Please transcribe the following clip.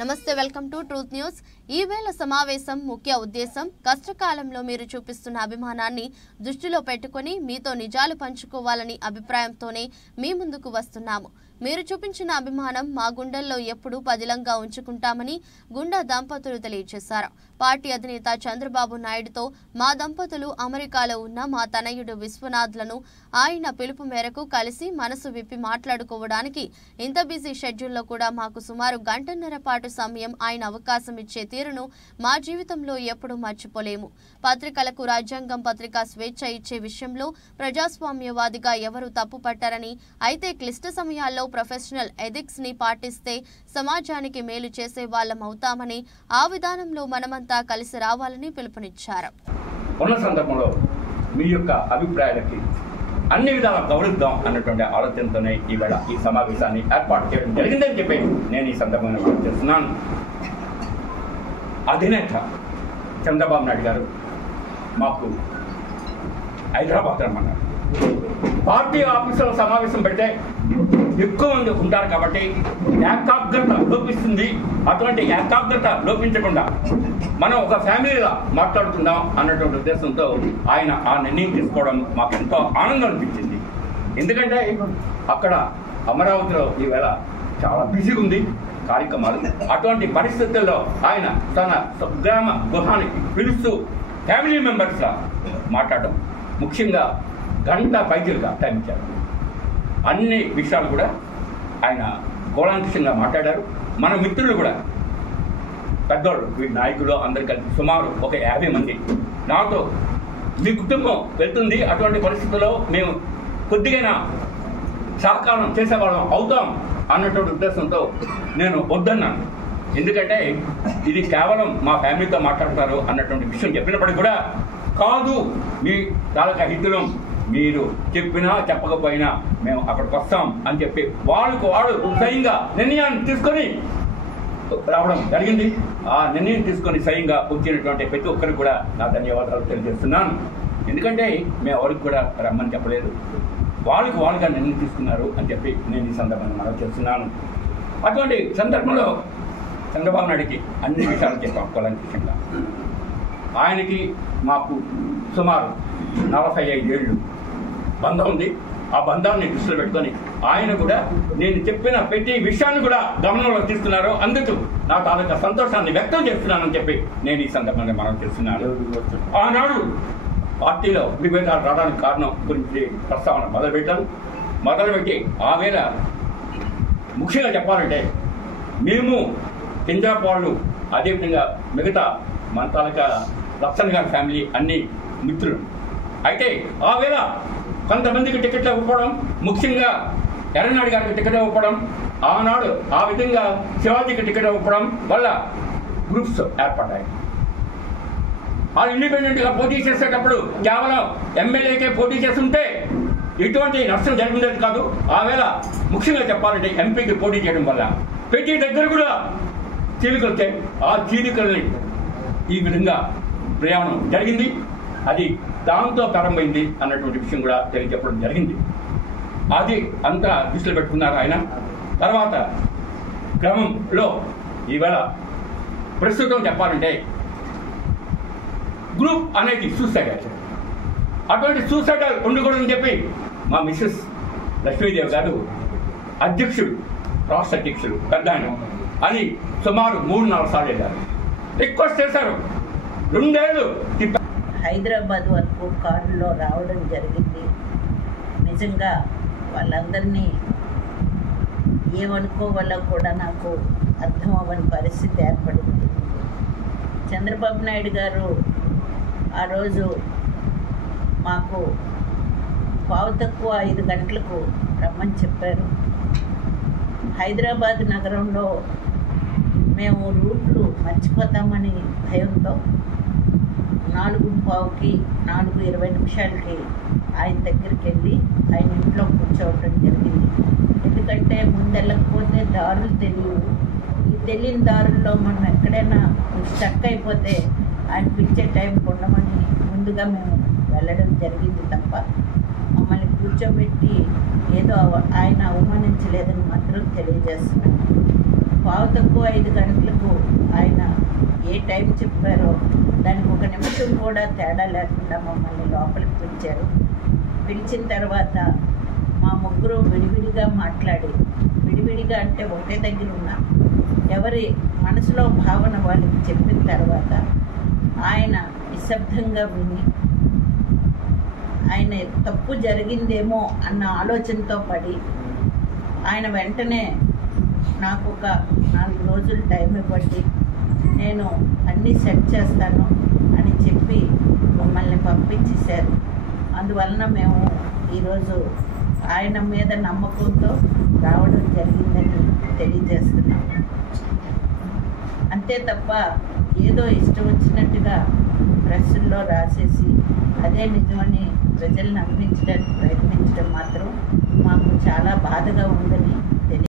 నమస్తే, welcome to truth news. ఈ వేళ సమావేశం ముఖ్య ఉద్దేశం కష్టకాలంలో మీరు చూపిస్తున్న అభిమానాన్ని దృష్టిలో పెట్టుకుని మీతో నిజాలు పంచుకోవాలని అభిప్రాయంతోనే మీ ముందుకు వస్తున్నాము. మీరు చూపించిన అభిమానం మా గుండెల్లో ఎప్పుడూ పదిలంగా ఉంచుకుంటామని గుండా దంపతులు తెలియజేశారు. పార్టీ అధినేత చంద్రబాబు నాయుడుతో మా దంపతులు అమెరికాలో ఉన్న మా తనయుడు విశ్వనాథ్లను ఆయన పిలుపు మేరకు కలిసి మనసు విప్పి మాట్లాడుకోవడానికి ఇంత బిజీ షెడ్యూల్లో కూడా మాకు సుమారు గంటన్నర పాటు సమయం ఆయన అవకాశం ఇచ్చే తీరును మా జీవితంలో ఎప్పుడూ మర్చిపోలేము. పత్రికలకు రాజ్యాంగం పత్రికా స్వేచ్ఛ ఇచ్చే విషయంలో ప్రజాస్వామ్యవాదిగా ఎవరు తప్పు పట్టారని, అయితే క్లిష్ట సమయాల్లో ప్రొఫెషనల్ ఎథిక్స్ ని పాటిస్తే సమాజానికి మేలు చేసే వాళ్ళం అవుతామని, ఆ విధానంలో మనమంతా కలిసి రావాలని పిలుపునిచ్చారు. ఉన్న సందర్భంలో మీ యొక్క అభిప్రాయాలకి అన్ని విధాలా గౌరవిద్దాం అన్నటువంటి ఆలోచనతోనే ఈవేళ ఈ సమావేశాన్ని ఏర్పాటు చేయడం జరిగిందని చెప్పి నేను ఈ సందర్భంగా చేస్తున్నాను. అధినేత చంద్రబాబు నాయుడు గారు మాకు హైదరాబాద్ రమ్మన్నారు. పార్టీ ఆఫీసులో సమావేశం పెడితే ఎక్కువ మంది ఉంటారు కాబట్టి ఏకాగ్రత లోపిస్తుంది. అటువంటి ఏకాగ్రత లోపించకుండా మనం ఒక ఫ్యామిలీలా మాట్లాడుకుందాం అన్నటువంటి ఉద్దేశంతో ఆయన ఆ నిర్ణయం తీసుకోవడం మాకు ఎంతో ఆనందం అనిపించింది. ఎందుకంటే అక్కడ అమరావతిలో ఈవేళ చాలా బిజీగా ఉంది కార్యక్రమాలు. అటువంటి పరిస్థితుల్లో ఆయన తన గ్రామ గృహానికి పిలుస్తూ ఫ్యామిలీ మెంబర్స్గా మాట్లాడడం, ముఖ్యంగా గంట పైజలుగా టైం ఇచ్చారు. అన్ని విషయాలు కూడా ఆయన కూలంకషంగా మాట్లాడారు. మన మిత్రులు కూడా పెద్దోళ్ళు, వీడి నాయకులు అందరు కలిసి సుమారు ఒక 50 మంది నాతో మీ కుటుంబం వెళ్తుంది, అటువంటి పరిస్థితుల్లో మేము కొద్దిగా సహకారం చేసేవాళ్ళం అవుతాం అన్నటువంటి ఉద్దేశంతో నేను వద్దన్నాను. ఎందుకంటే ఇది కేవలం మా ఫ్యామిలీతో మాట్లాడతారు అన్నటువంటి విషయం చెప్పినప్పటికీ కూడా కాదు, మీ తాలూకా హితులం, మీరు చెప్పినా చెప్పకపోయినా మేము అక్కడికి వస్తాం అని చెప్పి వాళ్ళు స్వయంగా నిర్ణయాన్ని తీసుకొని రావడం జరిగింది. ఆ నిర్ణయం తీసుకొని స్వయంగా వచ్చినటువంటి ప్రతి ఒక్కరికి కూడా నా ధన్యవాదాలు తెలియజేస్తున్నాను. ఎందుకంటే మేము ఎవరికి కూడా రమ్మని చెప్పలేదు, వాళ్ళుగా నిర్ణయం తీసుకున్నారు అని చెప్పి నేను ఈ సందర్భంగా మనం చేస్తున్నాను. అటువంటి సందర్భంలో చంద్రబాబు నాయుడికి అన్ని విషయాలు చెప్పాం కూలంకషంగా. ఆయనకి మాకు సుమారు 45 ఏళ్ళు బంధం ఉంది. ఆ బంధాన్ని దృష్టిలో పెట్టుకొని ఆయన కూడా నేను చెప్పిన ప్రతి విషయాన్ని కూడా గమనంలో తీస్తున్నారు. అందుకు నా తాలూకా సంతోషాన్ని వ్యక్తం చేస్తున్నానని చెప్పి నేను ఈ సందర్భంగా మనం చేస్తున్నాను. ఆనాడు పార్టీలో విభేదాలు రావడానికి కారణం గురించి ప్రస్తావన మొదలుపెట్టి ఆ వేళ ముఖ్యంగా చెప్పాలంటే మేము పంజాబ్ వాళ్ళు, అదేవిధంగా మిగతా మన తాలూకా లక్షణ్ గారి ఫ్యామిలీ అన్ని మిత్రులు. అయితే ఆ వేళ కొంతమందికి టికెట్లు ఇవ్వకపోవడం, ముఖ్యంగా ఎర్రనాయుడు గారికి టికెట్ ఇవ్వకపోవడం, ఆనాడు ఆ విధంగా శివాజీకి టికెట్ ఇవ్వకపోవడం వల్ల గ్రూప్స్ ఏర్పడ్డాయి. వాళ్ళు ఇండిపెండెంట్గా పోటీ చేసేటప్పుడు కేవలం ఎమ్మెల్యేకే పోటీ చేస్తుంటే ఎటువంటి నష్టం జరిగిందని కాదు. ఆ వేళ ముఖ్యంగా చెప్పాలంటే ఎంపీకి పోటీ చేయడం వల్ల ప్రతి దగ్గర కూడా చీలికలు వచ్చాయి. ఆ చీలికల్ని ఈ విధంగా ప్రయాణం జరిగింది. అది దాంతో ప్రారంభమైంది అన్నటువంటి విషయం కూడా తెలియజెప్పడం జరిగింది. అది అంతా దృష్టిలో పెట్టుకున్నారు ఆయన. తర్వాత క్రమంలో ఈవేళ ప్రస్తుతం చెప్పాలంటే గ్రూప్ అనేది సూసైడ్, అటువంటి సూసైడ్ ఉండకూడదని చెప్పి మా మిస్సెస్ లక్ష్మీదేవి గారు అధ్యక్షుడు, రాష్ట్ర అధ్యక్షుడు పెద్ద ఆయన అని సుమారు 3-4 సార్లు వెళ్ళారు, రిక్వెస్ట్ చేశారు. 2 ఏళ్ళు హైదరాబాద్ వరకు కారులో రావడం జరిగింది. నిజంగా వాళ్ళందరినీ ఏమనుకోవాలో కూడా నాకు అర్థం అవ్వని పరిస్థితి ఏర్పడింది. చంద్రబాబు నాయుడు గారు ఆ రోజు మాకు 5 గంటలకు రమ్మని చెప్పారు. హైదరాబాద్ నగరంలో మేము రూట్లు మర్చిపోతామని భయంతో 4:15కి 4:20 ఆయన దగ్గరికి వెళ్ళి ఆయన ఇంట్లో కూర్చోవడం జరిగింది. ఎందుకంటే ముందెళ్ళకపోతే దారులు తెలియవు. ఈ తెలియని దారుల్లో మనం ఎక్కడైనా స్టక్ అయిపోతే ఆయన పిలిచే టైం ఉండమని ముందుగా మేము వెళ్ళడం జరిగింది తప్ప మమ్మల్ని కూర్చోబెట్టి ఏదో ఆయన అవమానించలేదని మాత్రం తెలియజేస్తున్నాను. 5 గంటలకు టైం చెప్పారో దానికి ఒక నిమిషం కూడా తేడా లేకుండా మమ్మల్ని లోపలికి పిలిచారు. పిలిచిన తర్వాత మా ముగ్గురు విడివిడిగా మాట్లాడి, విడివిడిగా అంటే ఒకటే దగ్గర ఉన్నా, ఎవరి మనసులో భావన వాళ్ళకి చెప్పిన తర్వాత ఆయన నిశ్శబ్దంగా విని, ఆయన తప్పు జరిగిందేమో అన్న ఆలోచనతో పడి ఆయన వెంటనే నాకు ఒక 4 రోజులు టైం ఇవ్వండి, నేను అన్నీ సెట్ చేస్తాను అని చెప్పి మమ్మల్ని పంపించేశారు. అందువలన మేము ఈరోజు ఆయన మీద నమ్మకంతో రావడం జరిగిందని తెలియజేస్తున్నాం. అంతే తప్ప ఏదో ఇష్టం వచ్చినట్టుగా ప్రెస్సుల్లో రాసేసి అదే నిజమని ప్రజల్ని నమ్మించడానికి ప్రయత్నించడం మాత్రం మాకు చాలా బాధగా ఉందని